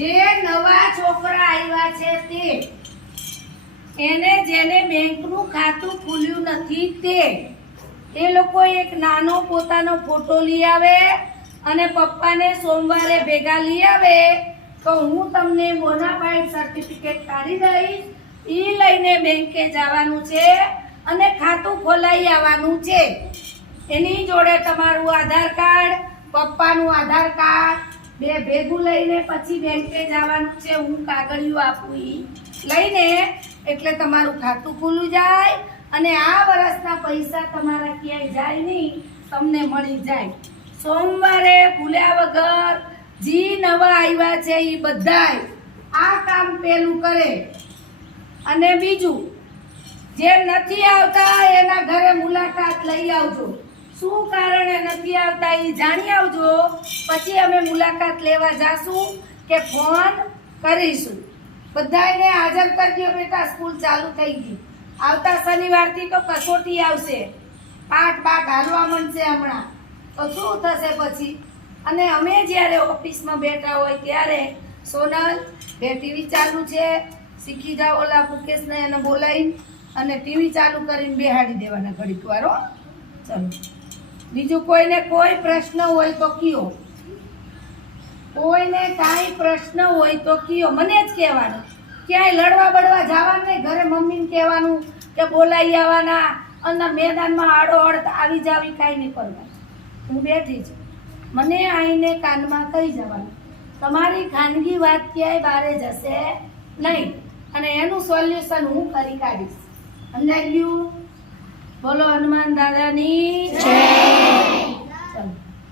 જે નવા છોકરા આવ્યા છે તે એને જેને બેંકનું ખાતું ખુલ્યું નથી તે લોકો એક નાનો પોતાનો ફોટો લઈ આવે અને પપ્પાને સોમવારે ભેગા લઈ આવે તો હું તમને બોનાફાઇડ સર્ટિફિકેટ કાઢી દઈશ. ઈ લઈને બેંકે જવાનું છે અને ખાતું ખોલાઈ આવવાનું છે. એની જોડે તમારું આધાર કાર્ડ, પપ્પાનું આધાર કાર્ડ બે ભેગું લઈને પછી બેંકે જવાનું છે. હું કાગળિયું આપું ઈ લઈને એટલે તમારું ખાતું ખુલ્લું જાય અને આ વર્ષના પૈસા તમારા ક્યાંય જાય નહીં, તમને મળી જાય. સોમવારે ભૂલ્યા વગર જી નવા આવ્યા છે એ બધાય આ કામ પેલું કરે. અને બીજું જે નથી આવતા એના ઘરે મુલાકાત લઈ આવજો. શું કારણે નથી આવતા એ જાણી આવજો, પછી અમે મુલાકાત લેવા જાશું કે ફોન કરીશું. બધાને હાજર કરજો બેટા, સ્કૂલ ચાલુ થઈ ગઈ. આવતા શનિવારથી તો કસોટી આવશે, પાઠ હાલવા માંડશે હમણાં, તો શું થશે પછી? અને અમે જ્યારે ઓફિસમાં બેઠા હોય ત્યારે સોનલ બે ટીવી ચાલુ છે, શીખી જાઓ. ઓલા મુકેશને એને બોલાવીને અને ટીવી ચાલુ કરીને બેહાડી દેવાના ઘડીક વાર. ચલો, બીજું કોઈને કોઈ પ્રશ્ન હોય તો કયો, કોઈને કાંઈ પ્રશ્ન હોય તો કયો, મને જ કહેવાનું. ક્યાંય લડવા બડવા જવાનું નહીં, ઘરે મમ્મીને કહેવાનું કે બોલાવી આવવાના, અને મેદાનમાં આડોઅડ આવી જાવી કાંઈ નહીં કરવાનું. હું બેઠી છું, મને આવીને કાનમાં કહી જવાનું. તમારી ખાનગી વાત ક્યાંય બહાર જશે નહીં અને એનું સોલ્યુશન હું કરી કાઢીશ. સમજાઈ ગયું? બોલો હનુમાન દાદાની જય.